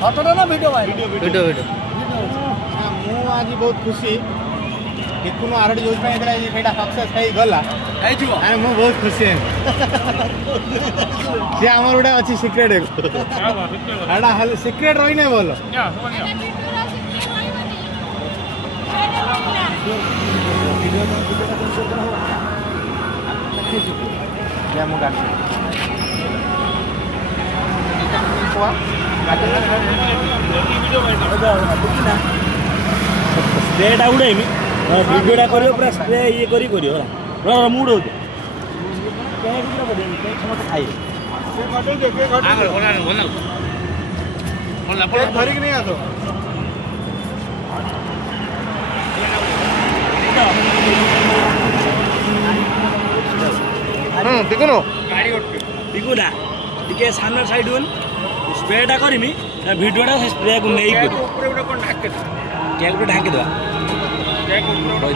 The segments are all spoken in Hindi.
फोटो ना वीडियो भाई वीडियो वीडियो मु आज बहुत खुशी देखुन आरडी योजना एतरा एटा सक्सेस है गला आई छु आ मु बहुत खुशी है जे हमर उडा अछि सीक्रेट एटा हल सीक्रेट रही नै बोलो या मु गाछ स्प्रेटा उड़ेमी वीडियोटा करियो पूरा स्प्रे ये करियो र मूड हो खाइ धरिक नहीं आतो देखो गाड़ी दिगुना टिके सामने साइड हुन स्प्रेटा करमी वीडियोटा स्प्रे को नहीं करी ऊपर ऊपर कोन ढाके टैग पे ढाके दो टैग ऊपर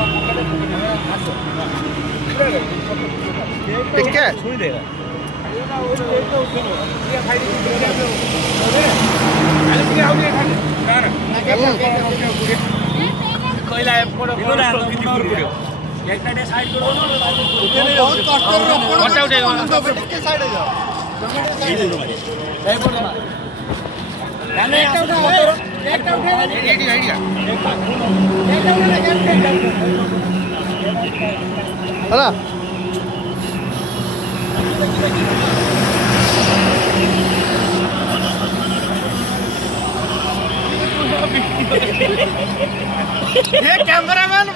ठीक है छुई देगा कोइला फोटो ना वीडियो एकटा साइड करो बहुत कष्ट रो के साइड हो जाओ कैमरामैन